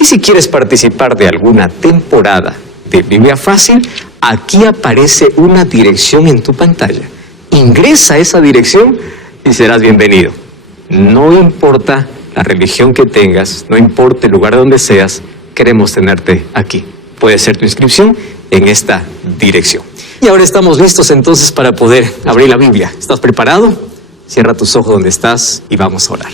Y si quieres participar de alguna temporada de Biblia Fácil, aquí aparece una dirección en tu pantalla. Ingresa a esa dirección y serás bienvenido. No importa la religión que tengas, no importa el lugar donde seas, queremos tenerte aquí. Puede ser tu inscripción en esta dirección. Y ahora estamos listos entonces para poder abrir la Biblia. ¿Estás preparado? Cierra tus ojos donde estás y vamos a orar.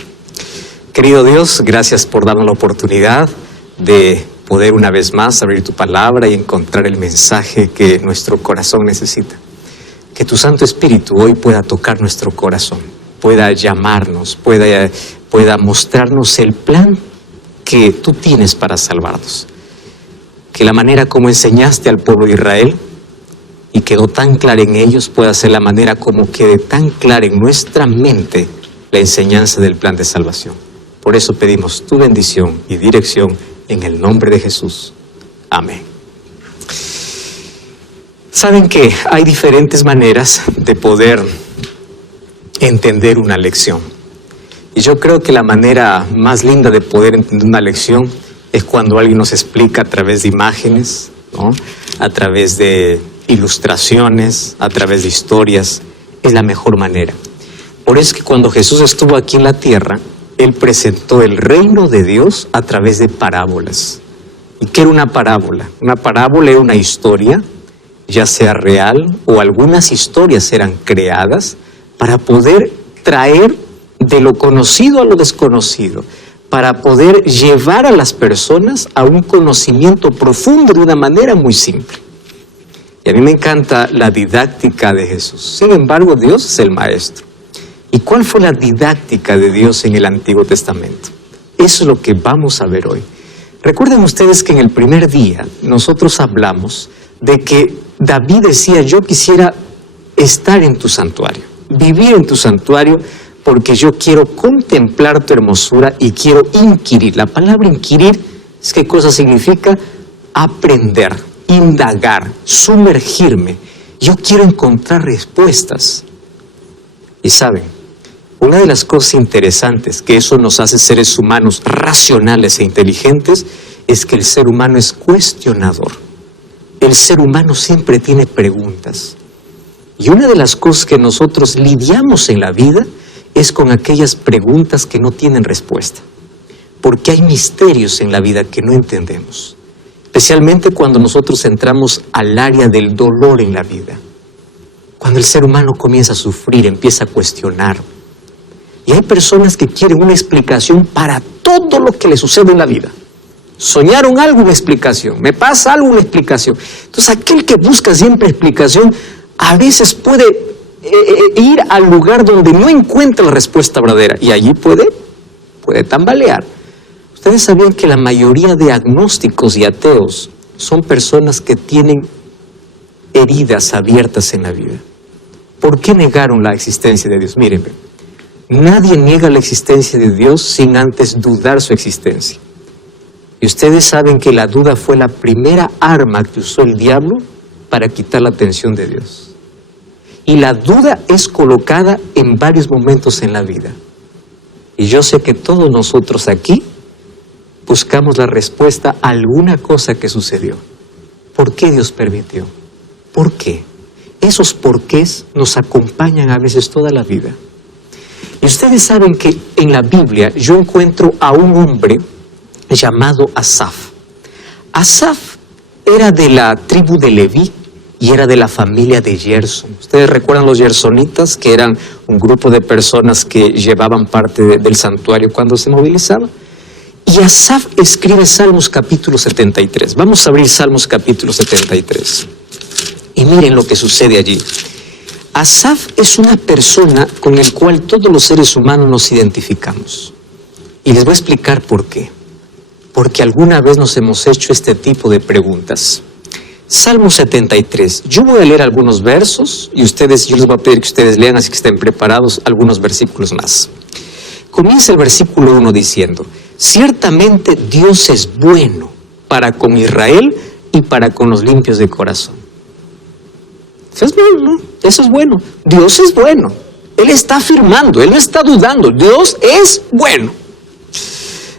Querido Dios, gracias por darnos la oportunidad de poder una vez más abrir tu palabra y encontrar el mensaje que nuestro corazón necesita. Que tu Santo Espíritu hoy pueda tocar nuestro corazón, pueda llamarnos, pueda mostrarnos el plan que tú tienes para salvarnos. Que la manera como enseñaste al pueblo de Israel y quedó tan clara en ellos pueda ser la manera como quede tan clara en nuestra mente la enseñanza del plan de salvación. Por eso pedimos tu bendición y dirección en el nombre de Jesús. Amén. Saben que hay diferentes maneras de poder entender una lección. Y yo creo que la manera más linda de poder entender una lección es cuando alguien nos explica a través de imágenes, ¿no? A través de ilustraciones, a través de historias. Es la mejor manera. Por eso es que cuando Jesús estuvo aquí en la tierra, Él presentó el reino de Dios a través de parábolas. ¿Y qué era una parábola? Una parábola era una historia, ya sea real o algunas historias eran creadas para poder traer de lo conocido a lo desconocido, para poder llevar a las personas a un conocimiento profundo de una manera muy simple. Y a mí me encanta la didáctica de Jesús. Sin embargo, Dios es el maestro. ¿Y cuál fue la didáctica de Dios en el Antiguo Testamento? Eso es lo que vamos a ver hoy. Recuerden ustedes que en el primer día nosotros hablamos de que David decía: yo quisiera estar en tu santuario, vivir en tu santuario, porque yo quiero contemplar tu hermosura y quiero inquirir. La palabra inquirir es qué cosa significa: aprender, indagar, sumergirme. Yo quiero encontrar respuestas. Y saben, una de las cosas interesantes que eso nos hace seres humanos racionales e inteligentes es que el ser humano es cuestionador. El ser humano siempre tiene preguntas. Y una de las cosas que nosotros lidiamos en la vida es con aquellas preguntas que no tienen respuesta. Porque hay misterios en la vida que no entendemos. Especialmente cuando nosotros entramos al área del dolor en la vida. Cuando el ser humano comienza a sufrir, empieza a cuestionar. Y hay personas que quieren una explicación para todo lo que le sucede en la vida. Soñaron algo, una explicación. Me pasa algo, una explicación. Entonces aquel que busca siempre explicación, a veces puede ir al lugar donde no encuentra la respuesta verdadera. Y allí puede tambalear. Ustedes sabían que la mayoría de agnósticos y ateos son personas que tienen heridas abiertas en la vida. ¿Por qué negaron la existencia de Dios? Mírenme, nadie niega la existencia de Dios sin antes dudar su existencia. Y ustedes saben que la duda fue la primera arma que usó el diablo para quitar la atención de Dios. Y la duda es colocada en varios momentos en la vida. Y yo sé que todos nosotros aquí buscamos la respuesta a alguna cosa que sucedió. ¿Por qué Dios permitió? ¿Por qué? Esos porqués nos acompañan a veces toda la vida. Y ustedes saben que en la Biblia yo encuentro a un hombre llamado Asaf. Asaf era de la tribu de Leví y era de la familia de Gerson. ¿Ustedes recuerdan los gersonitas, que eran un grupo de personas que llevaban parte del santuario cuando se movilizaba? Y Asaf escribe Salmos capítulo 73. Vamos a abrir Salmos capítulo 73. Y miren lo que sucede allí. Asaf es una persona con la cual todos los seres humanos nos identificamos. Y les voy a explicar por qué. Porque alguna vez nos hemos hecho este tipo de preguntas. Salmo 73. Yo voy a leer algunos versos y yo les voy a pedir que ustedes lean, así que estén preparados algunos versículos más. Comienza el versículo 1 diciendo: ciertamente Dios es bueno para con Israel y para con los limpios de corazón. Eso es bueno, ¿no? Eso es bueno. Dios es bueno. Él está afirmando, Él no está dudando. Dios es bueno.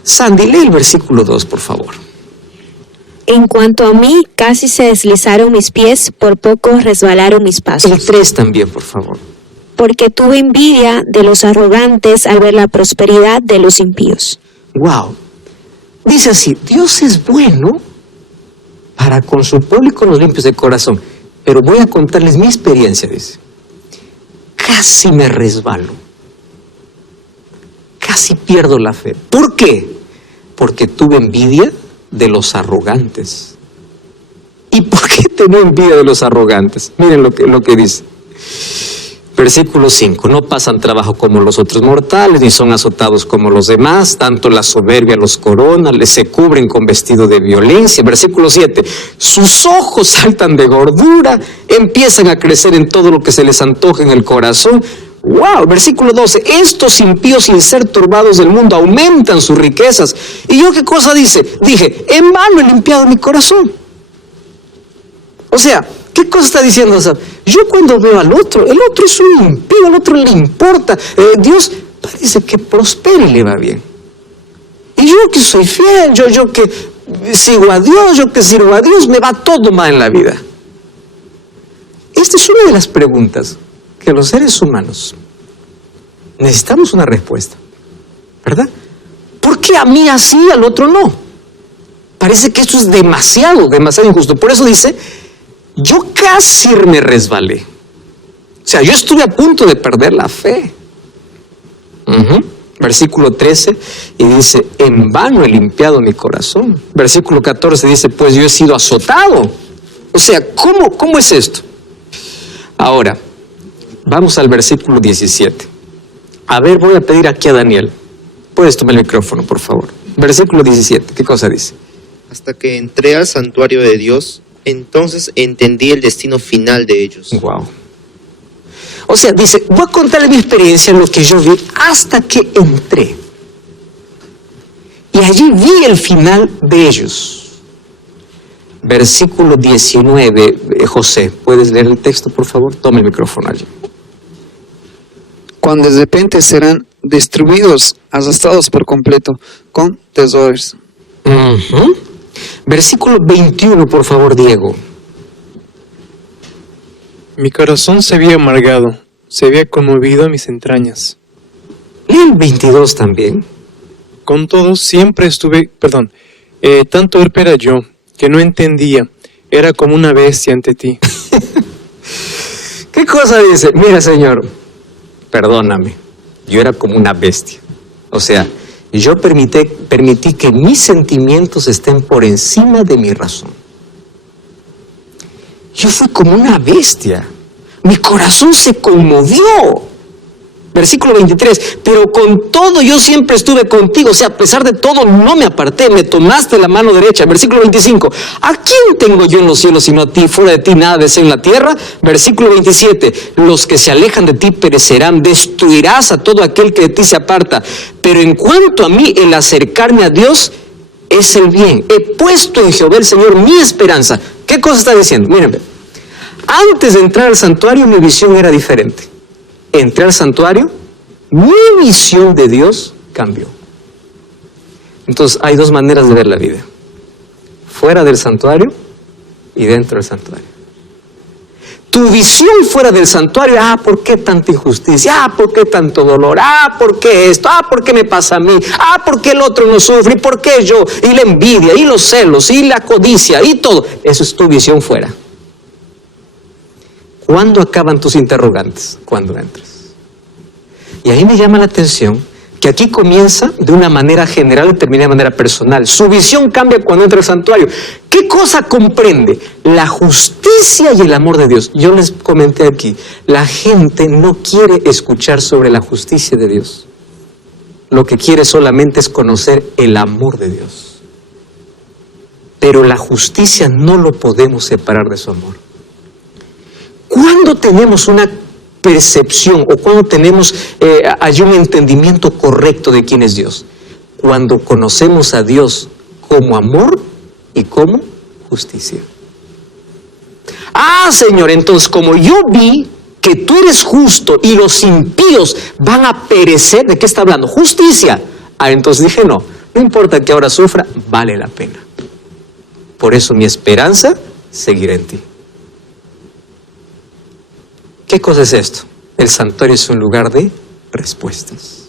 Sandy, lee el versículo 2, por favor. En cuanto a mí, casi se deslizaron mis pies, por poco resbalaron mis pasos. El 3 también, por favor. Porque tuve envidia de los arrogantes al ver la prosperidad de los impíos. Wow. Dice así, Dios es bueno para con su pueblo y con los limpios de corazón. Pero voy a contarles mi experiencia, dice. Casi me resbalo. Casi pierdo la fe. ¿Por qué? Porque tuve envidia de los arrogantes. ¿Y por qué tenía envidia de los arrogantes? Miren lo que dice. Versículo 5. No pasan trabajo como los otros mortales, ni son azotados como los demás. Tanto la soberbia los corona, les se cubren con vestido de violencia. Versículo 7. Sus ojos saltan de gordura, empiezan a crecer en todo lo que se les antoja en el corazón. ¡Wow! Versículo 12. Estos impíos, sin ser turbados del mundo, aumentan sus riquezas. ¿Y yo qué cosa dice? Dije, en vano he limpiado mi corazón. O sea, ¿qué cosa está diciendo? O sea, yo cuando veo al otro, el otro es un impío, al otro le importa. Dios parece que prospera y le va bien. Y yo que soy fiel, yo que sigo a Dios, yo que sirvo a Dios, me va todo mal en la vida. Esta es una de las preguntas que los seres humanos necesitamos una respuesta, ¿verdad? ¿Por qué a mí así, al otro no? Parece que esto es demasiado injusto. Por eso dice, yo casi me resbalé. O sea, yo estuve a punto de perder la fe. Versículo 13, y dice, en vano he limpiado mi corazón. Versículo 14 dice, pues yo he sido azotado. O sea, ¿cómo es esto? Ahora, vamos al versículo 17. A ver, voy a pedir aquí a Daniel. Puedes tomar el micrófono, por favor. Versículo 17, ¿qué cosa dice? Hasta que entré al santuario de Dios, entonces entendí el destino final de ellos. Wow. O sea, dice, voy a contarle mi experiencia, lo que yo vi, hasta que entré. Y allí vi el final de ellos. Versículo 19, José, ¿puedes leer el texto, por favor? Toma el micrófono allí. Cuando de repente serán destruidos, aplastados por completo, con tesoros. Versículo 21, por favor, Diego. Mi corazón se había amargado, se había conmovido mis entrañas. Lee el 22 también. Con todo, siempre estuve, tan torpe era yo, que no entendía, era como una bestia ante ti. ¿Qué cosa dice? Mira, Señor, perdóname, yo era como una bestia. O sea, yo permití que mis sentimientos estén por encima de mi razón. Yo fui como una bestia. Mi corazón se conmovió. Versículo 23, pero con todo yo siempre estuve contigo, o sea, a pesar de todo no me aparté, me tomaste la mano derecha. Versículo 25, ¿a quién tengo yo en los cielos sino a ti? Fuera de ti nada deseo en la tierra. Versículo 27, los que se alejan de ti perecerán, destruirás a todo aquel que de ti se aparta. Pero en cuanto a mí, el acercarme a Dios es el bien. He puesto en Jehová el Señor mi esperanza. ¿Qué cosa está diciendo? Miren, antes de entrar al santuario mi visión era diferente. Entré al santuario, mi visión de Dios cambió. Entonces hay dos maneras de ver la vida: fuera del santuario y dentro del santuario. Tu visión fuera del santuario, ¿por qué tanta injusticia? ¿Por qué tanto dolor? ¿Por qué esto? ¿Por qué me pasa a mí? ¿Por qué el otro no sufre? ¿Y por qué yo? Y la envidia, y los celos, y la codicia, y todo. Eso es tu visión fuera. ¿Cuándo acaban tus interrogantes? Cuando entras. Y ahí me llama la atención que aquí comienza de una manera general y termina de manera personal. Su visión cambia cuando entra al santuario. ¿Qué cosa comprende? La justicia y el amor de Dios. Yo les comenté aquí, la gente no quiere escuchar sobre la justicia de Dios. Lo que quiere solamente es conocer el amor de Dios. Pero la justicia no lo podemos separar de su amor. ¿Cuándo tenemos una percepción o cuando hay un entendimiento correcto de quién es Dios? Cuando conocemos a Dios como amor y como justicia. Señor, entonces como yo vi que tú eres justo y los impíos van a perecer, ¿de qué está hablando? Justicia. Entonces dije, no No importa que ahora sufra, vale la pena. Por eso mi esperanza seguirá en ti. ¿Qué cosa es esto? El santuario es un lugar de respuestas.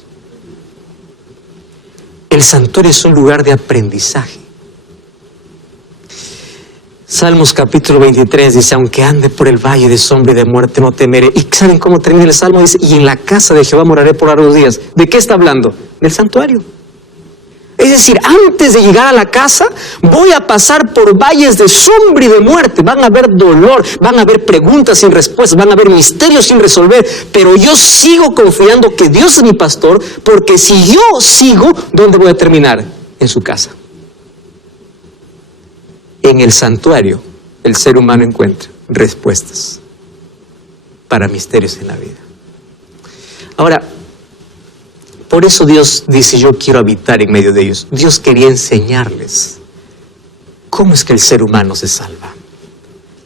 El santuario es un lugar de aprendizaje. Salmos capítulo 23 dice, aunque ande por el valle de sombra y de muerte no temeré. ¿Y saben cómo termina el Salmo? Dice, y en la casa de Jehová moraré por largos días. ¿De qué está hablando? Del santuario. Es decir, antes de llegar a la casa, voy a pasar por valles de sombra y de muerte. Van a haber dolor, van a haber preguntas sin respuestas, van a haber misterios sin resolver. Pero yo sigo confiando que Dios es mi pastor, porque si yo sigo, ¿dónde voy a terminar? En su casa. En el santuario, el ser humano encuentra respuestas para misterios en la vida. Ahora, por eso Dios dice, yo quiero habitar en medio de ellos. Dios quería enseñarles cómo es que el ser humano se salva.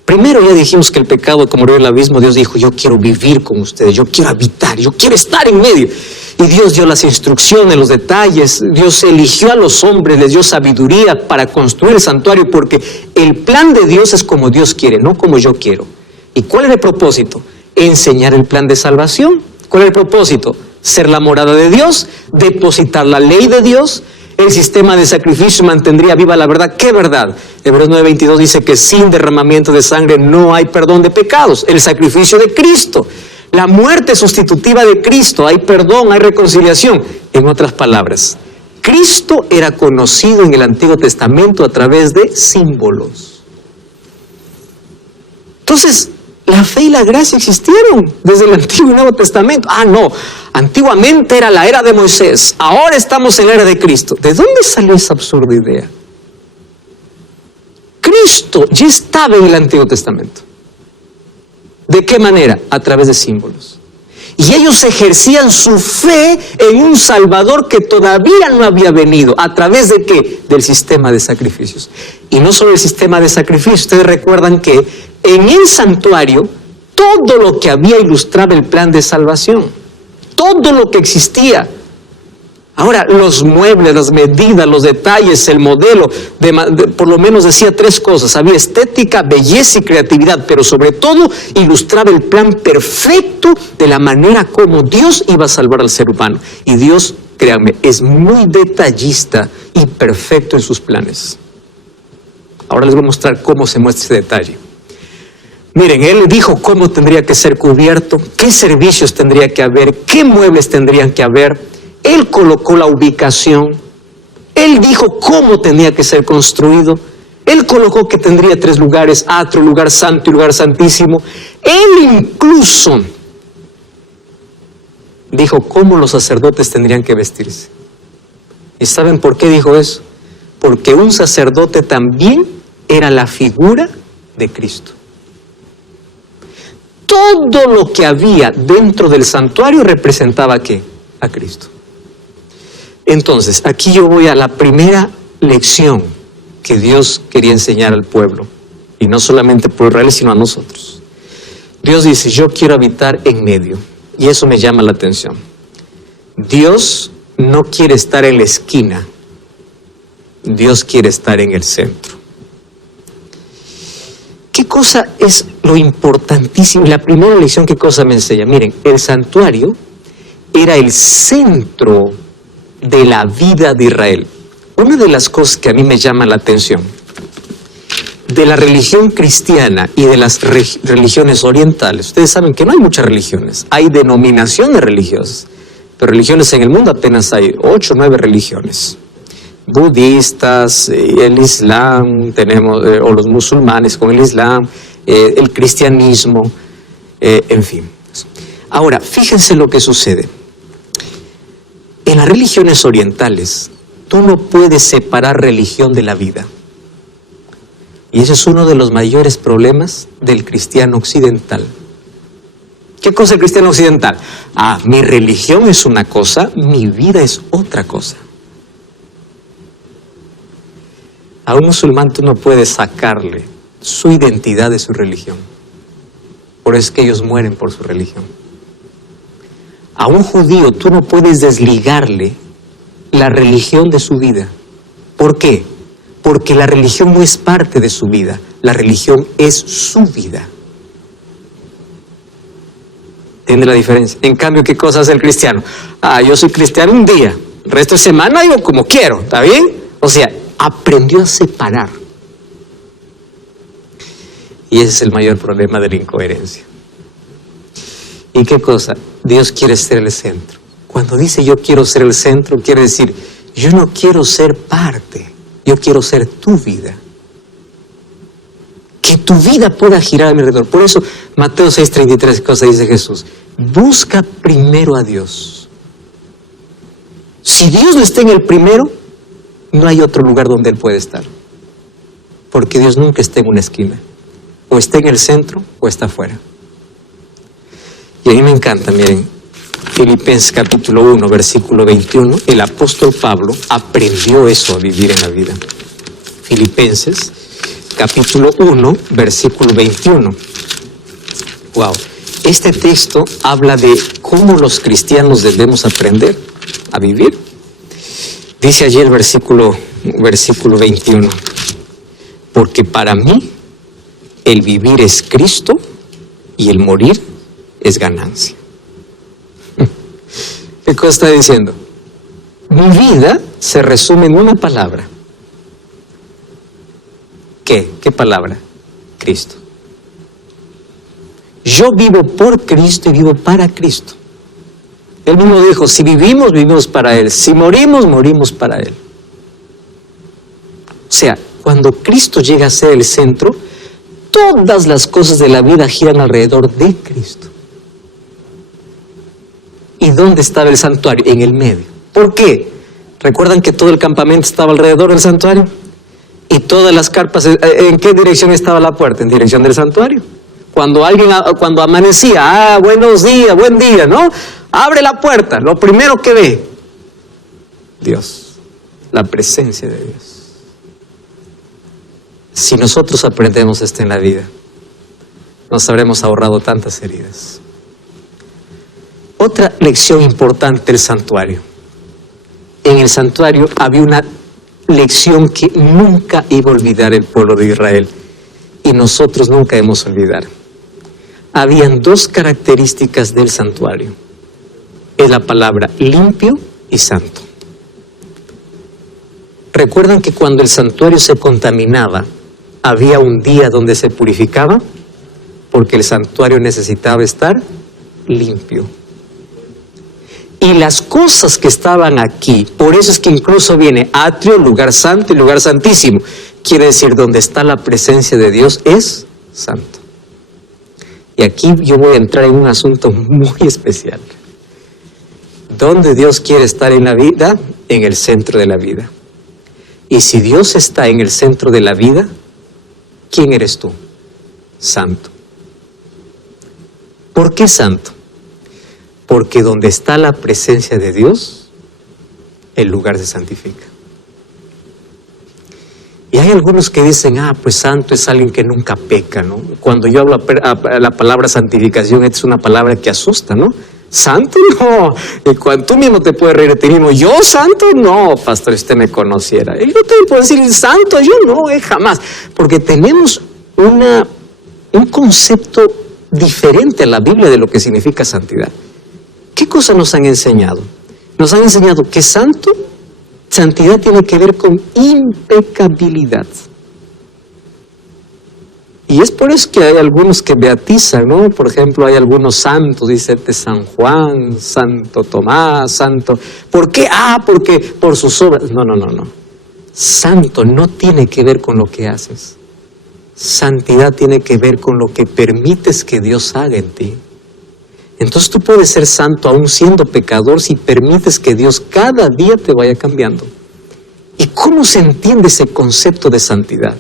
Primero ya dijimos que el pecado, como río el abismo, Dios dijo, yo quiero vivir con ustedes, yo quiero habitar, yo quiero estar en medio. Y Dios dio las instrucciones, los detalles, Dios eligió a los hombres, les dio sabiduría para construir el santuario, porque el plan de Dios es como Dios quiere, no como yo quiero. ¿Y cuál es el propósito? Enseñar el plan de salvación. ¿Cuál es el propósito? Ser la morada de Dios, depositar la ley de Dios. El sistema de sacrificio mantendría viva la verdad. ¿Qué verdad? Hebreos 9:22 dice que sin derramamiento de sangre no hay perdón de pecados. El sacrificio de Cristo, la muerte sustitutiva de Cristo, hay perdón, hay reconciliación. En otras palabras, Cristo era conocido en el Antiguo Testamento a través de símbolos. Entonces, la fe y la gracia existieron desde el Antiguo y Nuevo Testamento. No, antiguamente era la era de Moisés, ahora estamos en la era de Cristo. ¿De dónde salió esa absurda idea? Cristo ya estaba en el Antiguo Testamento. ¿De qué manera? A través de símbolos. Y ellos ejercían su fe en un Salvador que todavía no había venido. ¿A través de qué? Del sistema de sacrificios. Y no solo el sistema de sacrificios. Ustedes recuerdan que en el santuario todo lo que había ilustraba el plan de salvación. Todo lo que existía. Ahora, los muebles, las medidas, los detalles, el modelo, por lo menos decía tres cosas. Había estética, belleza y creatividad, pero sobre todo ilustraba el plan perfecto de la manera como Dios iba a salvar al ser humano. Y Dios, créanme, es muy detallista y perfecto en sus planes. Ahora les voy a mostrar cómo se muestra ese detalle. Miren, Él dijo cómo tendría que ser cubierto, qué servicios tendría que haber, qué muebles tendrían que haber. Él colocó la ubicación, Él dijo cómo tenía que ser construido, Él colocó que tendría 3 lugares, atrio, lugar santo y lugar santísimo. Él incluso dijo cómo los sacerdotes tendrían que vestirse. ¿Y saben por qué dijo eso? Porque un sacerdote también era la figura de Cristo. Todo lo que había dentro del santuario representaba ¿a qué? A Cristo. Entonces, aquí yo voy a la primera lección que Dios quería enseñar al pueblo, y no solamente por Israel, sino a nosotros. Dios dice, yo quiero habitar en medio, y eso me llama la atención. Dios no quiere estar en la esquina, Dios quiere estar en el centro. ¿Qué cosa es lo importantísimo? La primera lección, ¿qué cosa me enseña? Miren, el santuario era el centro de la vida de Israel. Una de las cosas que a mí me llama la atención de la religión cristiana y de las religiones orientales, ustedes saben que no hay muchas religiones, hay denominaciones religiosas, pero religiones en el mundo apenas hay 8 o 9 religiones. Budistas, el Islam, tenemos, o los musulmanes con el Islam, el cristianismo, en fin. Ahora, fíjense lo que sucede. En las religiones orientales, tú no puedes separar religión de la vida. Y ese es uno de los mayores problemas del cristiano occidental. ¿Qué cosa es el cristiano occidental? Mi religión es una cosa, mi vida es otra cosa. A un musulmán tú no puedes sacarle su identidad de su religión. Por eso es que ellos mueren por su religión. A un judío tú no puedes desligarle la religión de su vida. ¿Por qué? Porque la religión no es parte de su vida, la religión es su vida. ¿Entiende la diferencia? En cambio, ¿qué cosa hace el cristiano? Yo soy cristiano un día, el resto de semana yo como quiero, ¿está bien? O sea, aprendió a separar. Y ese es el mayor problema de la incoherencia. ¿Y qué cosa? Dios quiere ser el centro. Cuando dice yo quiero ser el centro, quiere decir, yo no quiero ser parte, yo quiero ser tu vida. Que tu vida pueda girar a mi alrededor. Por eso, Mateo 6:33, cosa dice Jesús, busca primero a Dios. Si Dios no está en el primero, no hay otro lugar donde Él puede estar. Porque Dios nunca está en una esquina. O está en el centro, o está afuera. Y a mí me encanta, miren, Filipenses capítulo 1, versículo 21, el apóstol Pablo aprendió eso a vivir en la vida. Filipenses capítulo 1, versículo 21. Wow. Este texto habla de cómo los cristianos debemos aprender a vivir. Dice allí el versículo 21. Porque para mí el vivir es Cristo y el morir es ganancia. ¿Qué cosa está diciendo? Mi vida se resume en una palabra. ¿Qué? ¿Qué palabra? Cristo. Yo vivo por Cristo y vivo para Cristo. Él mismo dijo, si vivimos, vivimos para Él. Si morimos, morimos para Él. O sea, cuando Cristo llega a ser el centro, todas las cosas de la vida giran alrededor de Cristo. ¿Y dónde estaba el santuario? En el medio. ¿Por qué? ¿Recuerdan que todo el campamento estaba alrededor del santuario? ¿Y todas las carpas, en qué dirección estaba la puerta? En dirección del santuario. Cuando amanecía, buenos días, buen día, ¿no? Abre la puerta, lo primero que ve, Dios, la presencia de Dios. Si nosotros aprendemos esto en la vida, nos habremos ahorrado tantas heridas. Otra lección importante del santuario. En el santuario había una lección que nunca iba a olvidar el pueblo de Israel y nosotros nunca hemos olvidado. Habían dos características del santuario. Es la palabra limpio y santo. ¿Recuerdan que cuando el santuario se contaminaba, había un día donde se purificaba? Porque el santuario necesitaba estar limpio. Y las cosas que estaban aquí, por eso es que incluso viene atrio, lugar santo y lugar santísimo. Quiere decir, donde está la presencia de Dios es santo. Y aquí yo voy a entrar en un asunto muy especial. ¿Dónde Dios quiere estar en la vida? En el centro de la vida. Y si Dios está en el centro de la vida, ¿quién eres tú? Santo. ¿Por qué santo? Porque donde está la presencia de Dios, el lugar se santifica. Y hay algunos que dicen, pues santo es alguien que nunca peca, ¿no? Cuando yo hablo la palabra santificación, esta es una palabra que asusta, ¿no? ¿Santo? No. Y cuando tú mismo te puedes reír de ti mismo, ¿yo santo? No, pastor, usted me conociera. Y yo te puedo decir, santo, yo no, jamás. Porque tenemos un concepto diferente a la Biblia de lo que significa santidad. ¿Qué cosa nos han enseñado? Nos han enseñado que santidad tiene que ver con impecabilidad. Y es por eso que hay algunos que beatizan, ¿no? Por ejemplo, hay algunos santos, dice San Juan, Santo Tomás, santo. ¿Por qué? Porque por sus obras. No. Santo no tiene que ver con lo que haces. Santidad tiene que ver con lo que permites que Dios haga en ti. Entonces tú puedes ser santo aún siendo pecador si permites que Dios cada día te vaya cambiando. ¿Y cómo se entiende ese concepto de santidad?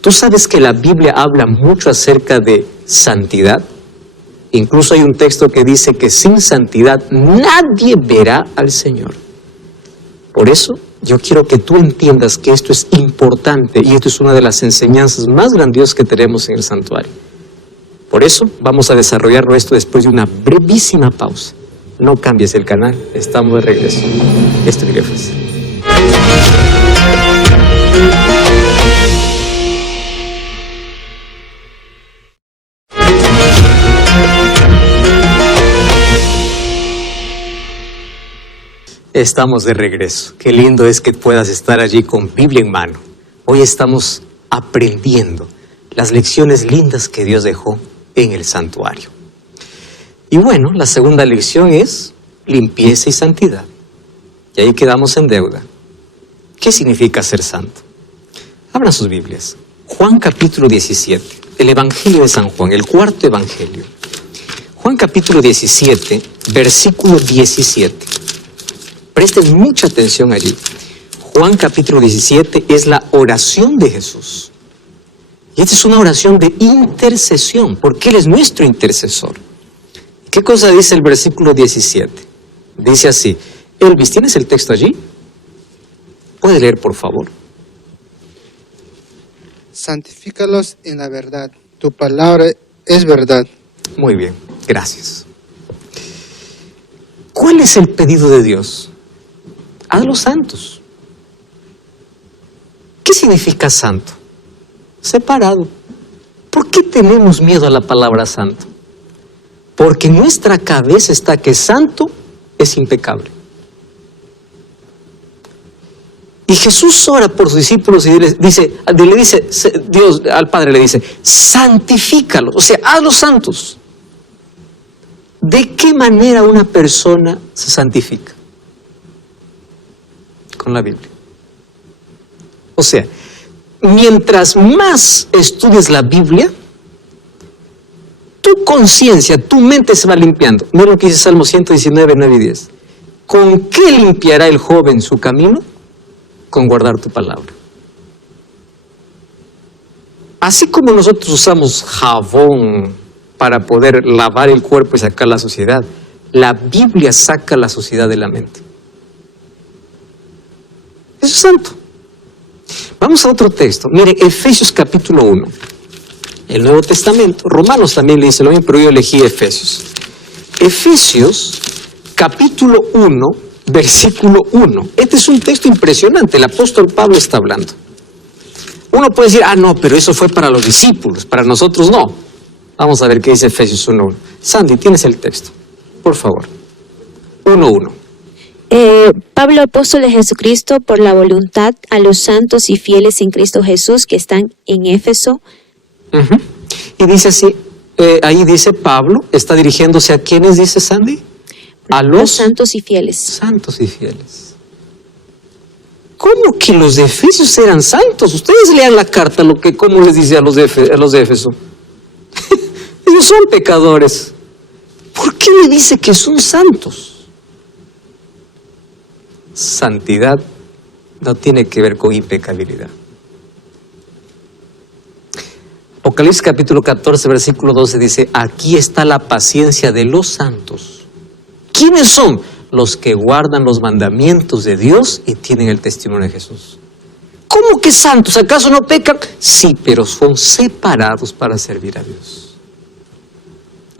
Tú sabes que la Biblia habla mucho acerca de santidad. Incluso hay un texto que dice que sin santidad nadie verá al Señor. Por eso yo quiero que tú entiendas que esto es importante y esto es una de las enseñanzas más grandiosas que tenemos en el santuario. Por eso vamos a desarrollarlo esto después de una brevísima pausa. No cambies el canal, estamos de regreso. Esto es fácil. Estamos de regreso. Qué lindo es que puedas estar allí con Biblia en mano. Hoy estamos aprendiendo las lecciones lindas que Dios dejó en el santuario. Y bueno, la segunda lección es limpieza y santidad. Y ahí quedamos en deuda. ¿Qué significa ser santo? Abran sus Biblias. Juan capítulo 17, el Evangelio de San Juan, el cuarto Evangelio. Juan capítulo 17, versículo 17. Presten mucha atención allí. Juan capítulo 17 es la oración de Jesús. Y esta es una oración de intercesión, porque Él es nuestro intercesor. ¿Qué cosa dice el versículo 17? Dice así. Elvis, ¿tienes el texto allí? ¿Puede leer, por favor? Santifícalos en la verdad. Tu palabra es verdad. Muy bien, gracias. ¿Cuál es el pedido de Dios? Hazlos santos. ¿Qué significa santo? Separado. ¿Por qué tenemos miedo a la palabra santo? Porque en nuestra cabeza está que santo es impecable. Y Jesús ora por sus discípulos y le dice, Dios al Padre le dice, santifícalos, o sea, hazlos santos. ¿De qué manera una persona se santifica? Con la Biblia. O sea, mientras más estudies la Biblia, tu conciencia, tu mente se va limpiando. Mira lo que dice Salmo 119, 9 y 10. ¿Con qué limpiará el joven su camino? Con guardar tu palabra. Así como nosotros usamos jabón para poder lavar el cuerpo y sacar la suciedad, la Biblia saca la suciedad de la mente. Eso es santo. Vamos a otro texto. Mire, Efesios capítulo 1. El Nuevo Testamento. Romanos también le dice lo mismo, pero yo elegí Efesios. Efesios capítulo 1, versículo 1. Este es un texto impresionante. El apóstol Pablo está hablando. Uno puede decir, no, pero eso fue para los discípulos, para nosotros no. Vamos a ver qué dice Efesios 1.1. Sandy, tienes el texto, por favor. 1.1. Pablo, apóstol de Jesucristo, por la voluntad a los santos y fieles en Cristo Jesús que están en Éfeso. Y dice así, ahí dice Pablo, está dirigiéndose a quiénes, dice Sandy, a los santos y fieles. Santos y fieles. ¿Cómo que los de Efesios eran santos? Ustedes lean la carta, cómo les dice a los de Éfeso. Ellos son pecadores. ¿Por qué le dice que son santos? Santidad no tiene que ver con impecabilidad. Apocalipsis capítulo 14, versículo 12 dice, aquí está la paciencia de los santos. ¿Quiénes son? Los que guardan los mandamientos de Dios y tienen el testimonio de Jesús. ¿Cómo que santos? ¿Acaso no pecan? Sí, pero son separados para servir a Dios.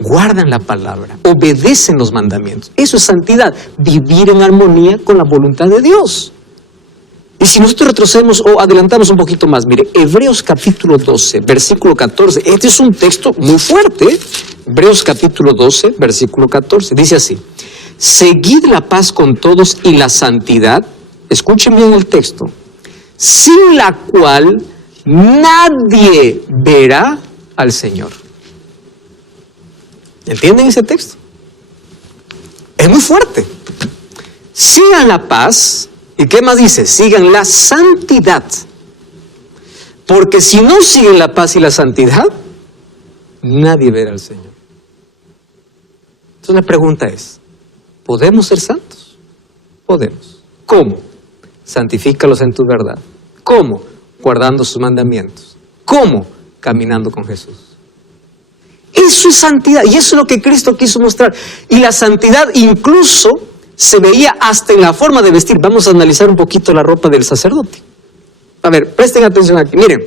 Guardan la palabra, obedecen los mandamientos. Eso es santidad, vivir en armonía con la voluntad de Dios. Y si nosotros retrocedemos o adelantamos un poquito más, mire, Hebreos capítulo 12, versículo 14, este es un texto muy fuerte, Hebreos capítulo 12, versículo 14, dice así, seguid la paz con todos y la santidad, escuchen bien el texto, sin la cual nadie verá al Señor. ¿Entienden ese texto? Es muy fuerte. Sigan la paz. ¿Y qué más dice? Sigan la santidad. Porque si no siguen la paz y la santidad, nadie verá al Señor. Entonces la pregunta es, ¿podemos ser santos? Podemos. ¿Cómo? Santifícalos en tu verdad. ¿Cómo? Guardando sus mandamientos. ¿Cómo? Caminando con Jesús. Eso es santidad, y eso es lo que Cristo quiso mostrar. Y la santidad incluso se veía hasta en la forma de vestir. Vamos a analizar un poquito la ropa del sacerdote. A ver, presten atención aquí. Miren,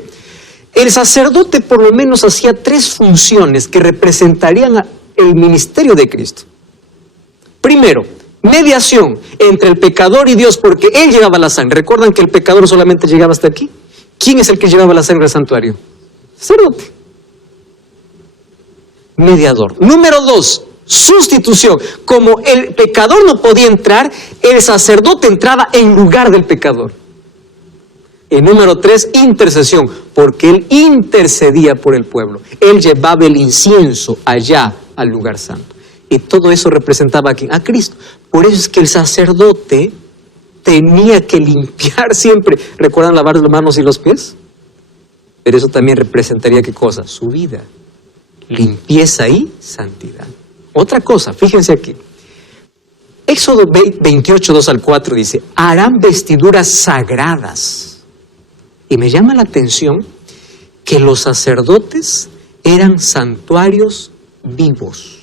el sacerdote por lo menos hacía 3 funciones que representarían el ministerio de Cristo. Primero, mediación entre el pecador y Dios, porque Él llevaba la sangre. ¿Recuerdan que el pecador solamente llegaba hasta aquí? ¿Quién es el que llevaba la sangre al santuario? Sacerdote. Mediador. Número 2, sustitución. Como el pecador no podía entrar, el sacerdote entraba en lugar del pecador. Y número 3, intercesión, porque Él intercedía por el pueblo. Él llevaba el incienso allá al lugar santo. Y todo eso representaba a ¿quién? A Cristo. Por eso es que el sacerdote tenía que limpiar siempre. ¿Recuerdan lavar las manos y los pies? Pero eso también representaría ¿qué cosa? Su vida. Limpieza y santidad. Otra cosa, fíjense aquí. Éxodo 28, 2 al 4 dice, harán vestiduras sagradas. Y me llama la atención que los sacerdotes eran santuarios vivos.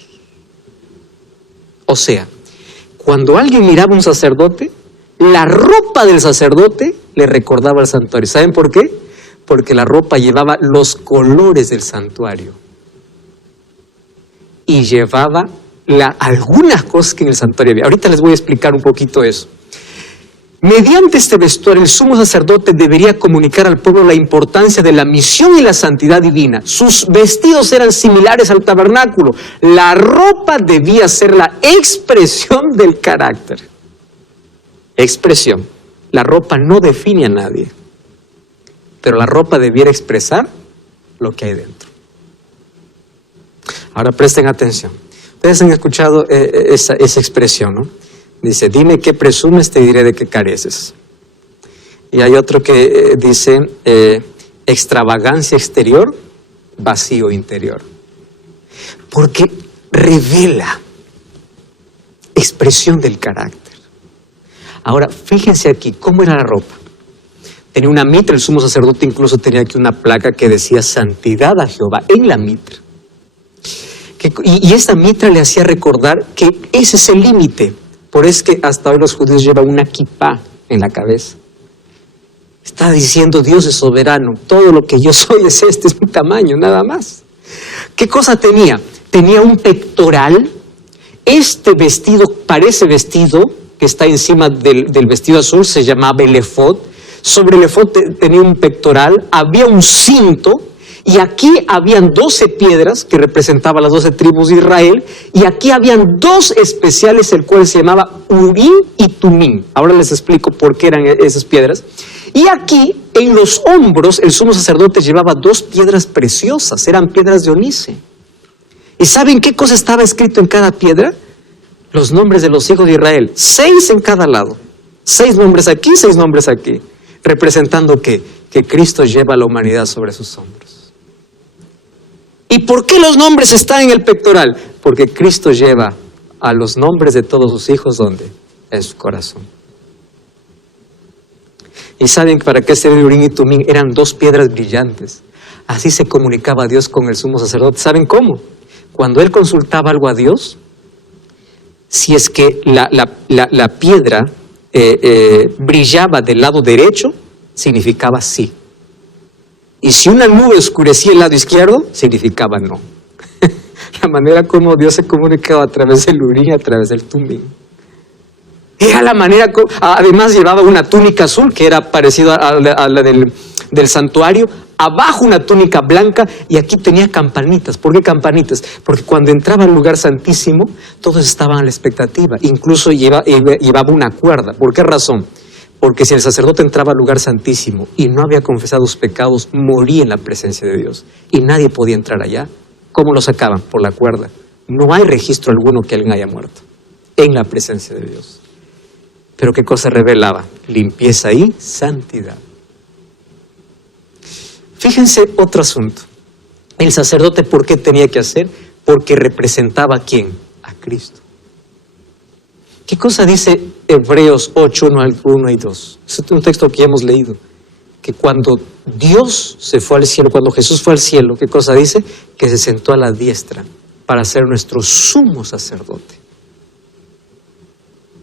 O sea, cuando alguien miraba a un sacerdote, la ropa del sacerdote le recordaba al santuario. ¿Saben por qué? Porque la ropa llevaba los colores del santuario. Y llevaba algunas cosas que en el santuario había. Ahorita les voy a explicar un poquito eso. Mediante este vestuario, el sumo sacerdote debería comunicar al pueblo la importancia de la misión y la santidad divina. Sus vestidos eran similares al tabernáculo. La ropa debía ser la expresión del carácter. Expresión. La ropa no define a nadie, pero la ropa debiera expresar lo que hay dentro. Ahora presten atención. Ustedes han escuchado esa expresión, ¿no? Dice, dime qué presumes, te diré de qué careces. Y hay otro que dice, extravagancia exterior, vacío interior. Porque revela expresión del carácter. Ahora, fíjense aquí, ¿cómo era la ropa? Tenía una mitra, el sumo sacerdote incluso tenía aquí una placa que decía santidad a Jehová en la mitra. Y esta mitra le hacía recordar que ese es el límite. Por eso es que hasta hoy los judíos llevan una kipá en la cabeza. Está diciendo, Dios es soberano, todo lo que yo soy es mi tamaño, nada más. ¿Qué cosa tenía? Tenía un pectoral. Este vestido, parece vestido, que está encima del vestido azul, se llamaba el efod. Sobre el efod tenía un pectoral, había un cinto, y aquí habían 12 piedras que representaban las 12 tribus de Israel, y aquí habían 2 especiales, el cual se llamaba Urim y Tumim. Ahora les explico por qué eran esas piedras. Y aquí, en los hombros, el sumo sacerdote llevaba 2 piedras preciosas, eran piedras de onice. ¿Y saben qué cosa estaba escrito en cada piedra? Los nombres de los hijos de Israel, 6 en cada lado. 6 nombres aquí, 6 nombres aquí, representando que Cristo lleva a la humanidad sobre sus hombros. ¿Y por qué los nombres están en el pectoral? Porque Cristo lleva a los nombres de todos sus hijos, ¿dónde? En su corazón. ¿Y saben para qué servían Urim y Tumim? Eran 2 piedras brillantes. Así se comunicaba Dios con el sumo sacerdote. ¿Saben cómo? Cuando él consultaba algo a Dios, si es que la piedra brillaba del lado derecho, significaba sí. Y si una nube oscurecía el lado izquierdo, significaba no. La manera como Dios se comunicaba a través del Urim, a través del Tumim. Era la manera, además llevaba una túnica azul, que era parecida a la del santuario, abajo una túnica blanca, y aquí tenía campanitas. ¿Por qué campanitas? Porque cuando entraba al lugar santísimo, todos estaban a la expectativa, incluso llevaba una cuerda. ¿Por qué razón? Porque si el sacerdote entraba al lugar santísimo y no había confesado sus pecados, moría en la presencia de Dios. Y nadie podía entrar allá. ¿Cómo lo sacaban? Por la cuerda. No hay registro alguno que alguien haya muerto en la presencia de Dios. Pero ¿qué cosa revelaba? Limpieza y santidad. Fíjense otro asunto. El sacerdote, ¿por qué tenía que hacer? Porque representaba ¿a quién? A Cristo. ¿Qué cosa dice Hebreos 8, 1 y 2? Es un texto que ya hemos leído. Que cuando Dios se fue al cielo, cuando Jesús fue al cielo, ¿qué cosa dice? Que se sentó a la diestra para ser nuestro sumo sacerdote.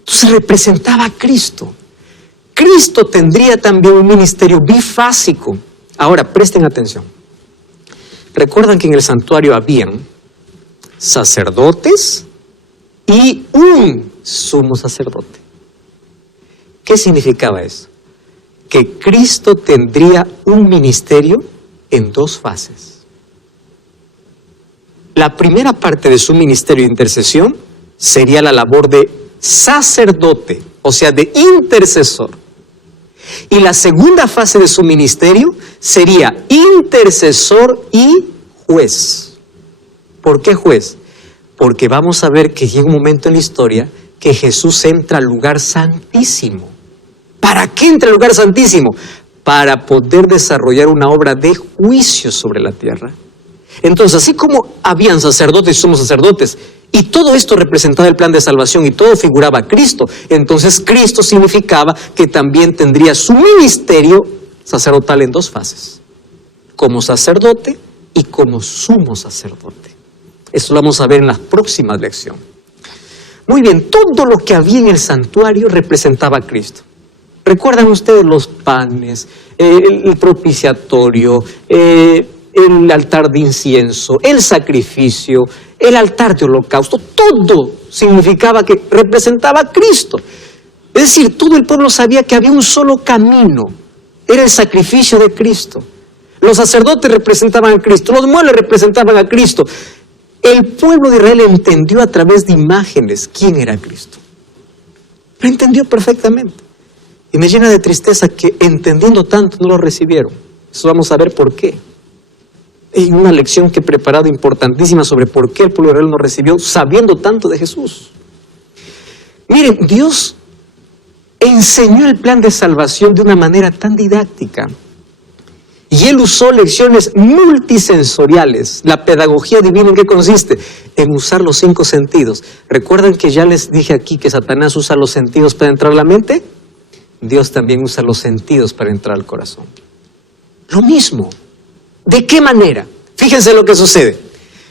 Entonces representaba a Cristo. Cristo tendría también un ministerio bifásico. Ahora, presten atención. Recuerdan que en el santuario habían sacerdotes y un sumo sacerdote. ¿Qué significaba eso? Que Cristo tendría un ministerio en dos fases. La primera parte de su ministerio de intercesión sería la labor de sacerdote, o sea, de intercesor. Y la segunda fase de su ministerio sería intercesor y juez. ¿Por qué juez? Porque vamos a ver que llega un momento en la historia que Jesús entra al lugar santísimo. ¿Para qué entra al lugar santísimo? Para poder desarrollar una obra de juicio sobre la tierra. Entonces, así como habían sacerdotes y sumos sacerdotes, y todo esto representaba el plan de salvación y todo figuraba a Cristo, entonces Cristo significaba que también tendría su ministerio sacerdotal en dos fases, como sacerdote y como sumo sacerdote. Eso lo vamos a ver en la próxima lección. Muy bien, todo lo que había en el santuario representaba a Cristo. ¿Recuerdan ustedes los panes, el propiciatorio, el altar de incienso, el sacrificio, el altar de holocausto? Todo significaba que representaba a Cristo. Es decir, todo el pueblo sabía que había un solo camino, era el sacrificio de Cristo. Los sacerdotes representaban a Cristo, los muebles representaban a Cristo. El pueblo de Israel entendió a través de imágenes quién era Cristo. Lo entendió perfectamente. Y me llena de tristeza que entendiendo tanto no lo recibieron. Eso vamos a ver por qué. Hay una lección que he preparado importantísima sobre por qué el pueblo de Israel no recibió sabiendo tanto de Jesús. Miren, Dios enseñó el plan de salvación de una manera tan didáctica. Y Él usó lecciones multisensoriales. La pedagogía divina, ¿en qué consiste? En usar los 5 sentidos. ¿Recuerdan que ya les dije aquí que Satanás usa los sentidos para entrar a la mente? Dios también usa los sentidos para entrar al corazón. Lo mismo. ¿De qué manera? Fíjense lo que sucede.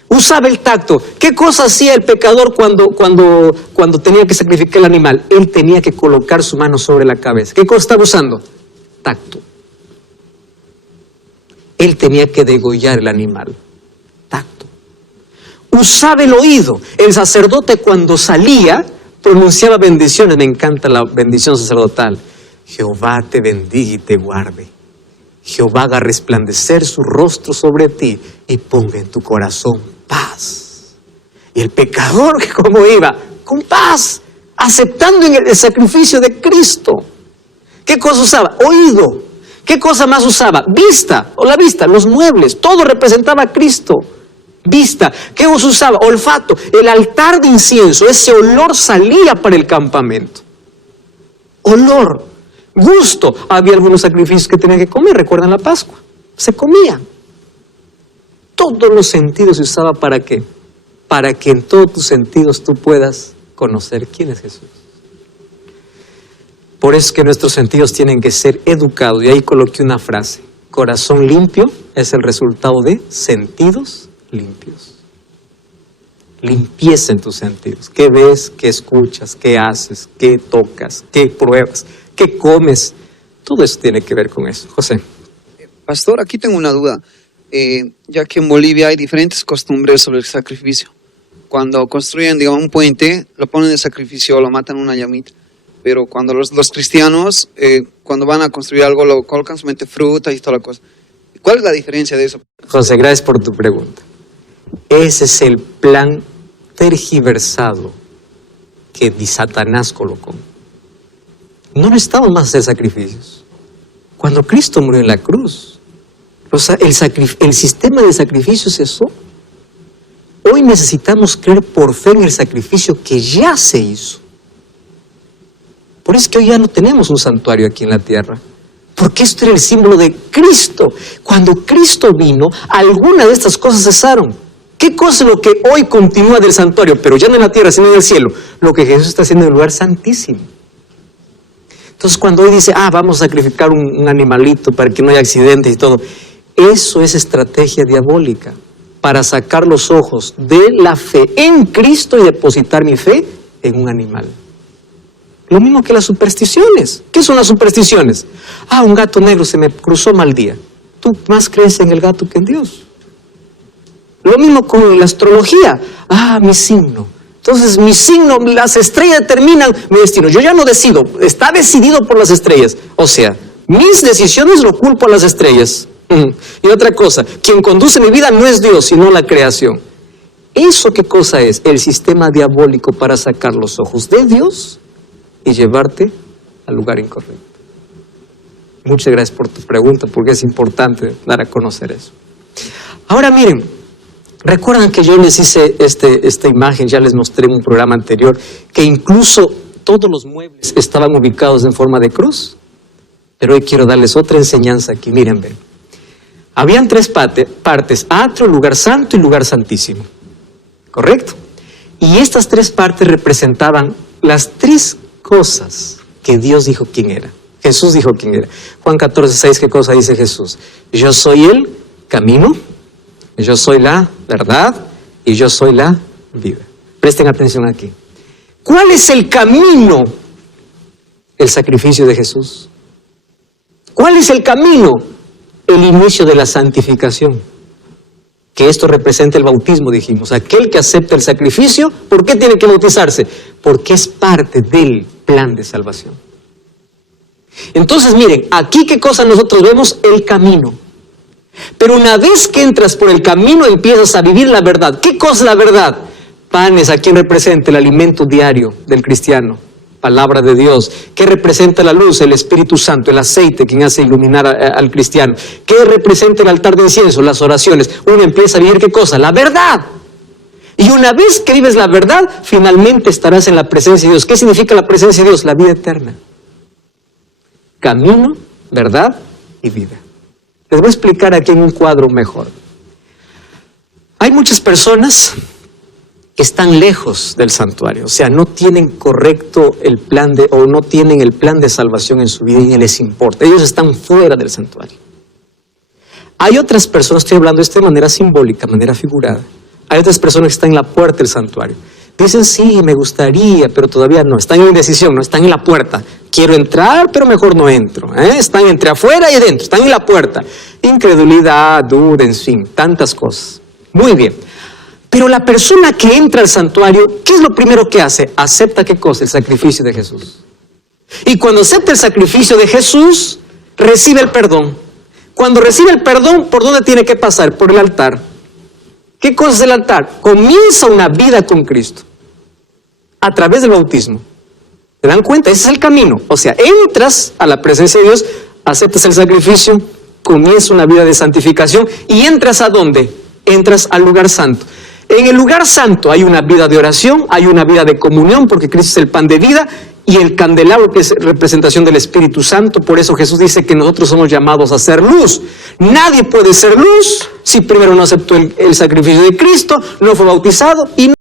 Usaba el tacto. ¿Qué cosa hacía el pecador cuando tenía que sacrificar el animal? Él tenía que colocar su mano sobre la cabeza. ¿Qué cosa estaba usando? Tacto. Él tenía que degollar el animal. Tacto. Usaba el oído. El sacerdote cuando salía pronunciaba bendiciones. Me encanta la bendición sacerdotal. Jehová te bendiga y te guarde. Jehová haga resplandecer su rostro sobre ti y ponga en tu corazón paz. Y el pecador, ¿cómo iba? Con paz, aceptando en el sacrificio de Cristo. ¿Qué cosa usaba? Oído. ¿Qué cosa más usaba? Vista, o la vista, los muebles, todo representaba a Cristo. Vista. ¿Qué cosa usaba? Olfato. El altar de incienso, ese olor salía para el campamento. Olor. Gusto. Había algunos sacrificios que tenían que comer, recuerdan la Pascua. Se comía. Todos los sentidos se usaba ¿para qué? Para que en todos tus sentidos tú puedas conocer quién es Jesús. Por eso es que nuestros sentidos tienen que ser educados. Y ahí coloqué una frase. Corazón limpio es el resultado de sentidos limpios. Limpieza en tus sentidos. ¿Qué ves? ¿Qué escuchas? ¿Qué haces? ¿Qué tocas? ¿Qué pruebas? ¿Qué comes? Todo eso tiene que ver con eso. José. Pastor, aquí tengo una duda. Ya que en Bolivia hay diferentes costumbres sobre el sacrificio. Cuando construyen, digamos, un puente, lo ponen de sacrificio o lo matan en una llamita. Pero cuando los cristianos, cuando van a construir algo, lo colocan solamente fruta y toda la cosa. ¿Cuál es la diferencia de eso? José, gracias por tu pregunta. Ese es el plan tergiversado que Satanás colocó. No necesitamos más hacer sacrificios. Cuando Cristo murió en la cruz, el sistema de sacrificio cesó. Hoy necesitamos creer por fe en el sacrificio que ya se hizo. Por eso es que hoy ya no tenemos un santuario aquí en la tierra. Porque esto era el símbolo de Cristo. Cuando Cristo vino, algunas de estas cosas cesaron. ¿Qué cosa es lo que hoy continúa del santuario? Pero ya no en la tierra, sino en el cielo. Lo que Jesús está haciendo en el lugar santísimo. Entonces cuando hoy dice, vamos a sacrificar un animalito para que no haya accidentes y todo. Eso es estrategia diabólica. Para sacar los ojos de la fe en Cristo y depositar mi fe en un animal. Lo mismo que las supersticiones. ¿Qué son las supersticiones? Un gato negro se me cruzó mal día. Tú más crees en el gato que en Dios. Lo mismo con la astrología. Mi signo. Entonces mi signo, las estrellas determinan mi destino. Yo ya no decido, está decidido por las estrellas. O sea, mis decisiones lo culpo a las estrellas. Y otra cosa, quien conduce mi vida no es Dios, sino la creación. ¿Eso qué cosa es? El sistema diabólico para sacar los ojos de Dios y llevarte al lugar incorrecto. Muchas gracias por tu pregunta, porque es importante dar a conocer eso. Ahora miren, recuerdan que yo les hice esta imagen, ya les mostré en un programa anterior, que incluso todos los muebles estaban ubicados en forma de cruz. Pero hoy quiero darles otra enseñanza aquí, miren, ven. Habían tres partes, atrio, lugar santo y lugar santísimo. ¿Correcto? Y estas tres partes representaban las tres cosas que Dios dijo quién era. Jesús dijo quién era. Juan 14:6, ¿qué cosa dice Jesús? Yo soy el camino, yo soy la verdad y yo soy la vida. Presten atención aquí. ¿Cuál es el camino? El sacrificio de Jesús. ¿Cuál es el camino? El inicio de la santificación. Que esto representa el bautismo, dijimos. Aquel que acepta el sacrificio, ¿por qué tiene que bautizarse? Porque es parte del plan de salvación. Entonces, miren, aquí qué cosa nosotros vemos, el camino. Pero una vez que entras por el camino, empiezas a vivir la verdad. ¿Qué cosa es la verdad? Panes, ¿a quién representa? El alimento diario del cristiano. Palabra de Dios. ¿Qué representa la luz? El Espíritu Santo, el aceite, quien hace iluminar al cristiano. ¿Qué representa el altar de incienso? Las oraciones. Uno empieza a vivir ¿qué cosa? La verdad. Y una vez que vives la verdad, finalmente estarás en la presencia de Dios. ¿Qué significa la presencia de Dios? La vida eterna. Camino, verdad y vida. Les voy a explicar aquí en un cuadro mejor. Hay muchas personas que están lejos del santuario, o sea, no tienen correcto el plan o no tienen el plan de salvación en su vida y ni les importa. Ellos están fuera del santuario. Hay otras personas, estoy hablando de esto de manera simbólica, manera figurada. Hay otras personas que están en la puerta del santuario. Dicen, sí, me gustaría, pero todavía no. Están en indecisión, no están en la puerta. Quiero entrar, pero mejor no entro. Están entre afuera y adentro, están en la puerta. Incredulidad, duda, en fin, tantas cosas. Muy bien. Pero la persona que entra al santuario, ¿qué es lo primero que hace? Acepta ¿qué cosa? El sacrificio de Jesús. Y cuando acepta el sacrificio de Jesús, recibe el perdón. Cuando recibe el perdón, ¿por dónde tiene que pasar? Por el altar. ¿Qué cosa es el altar? Comienza una vida con Cristo. A través del bautismo. ¿Se dan cuenta? Ese es el camino. O sea, entras a la presencia de Dios, aceptas el sacrificio, comienza una vida de santificación y entras ¿a dónde? Entras al lugar santo. En el lugar santo hay una vida de oración, hay una vida de comunión, porque Cristo es el pan de vida, y el candelabro, que es representación del Espíritu Santo. Por eso Jesús dice que nosotros somos llamados a ser luz. Nadie puede ser luz si primero no aceptó el sacrificio de Cristo, no fue bautizado y no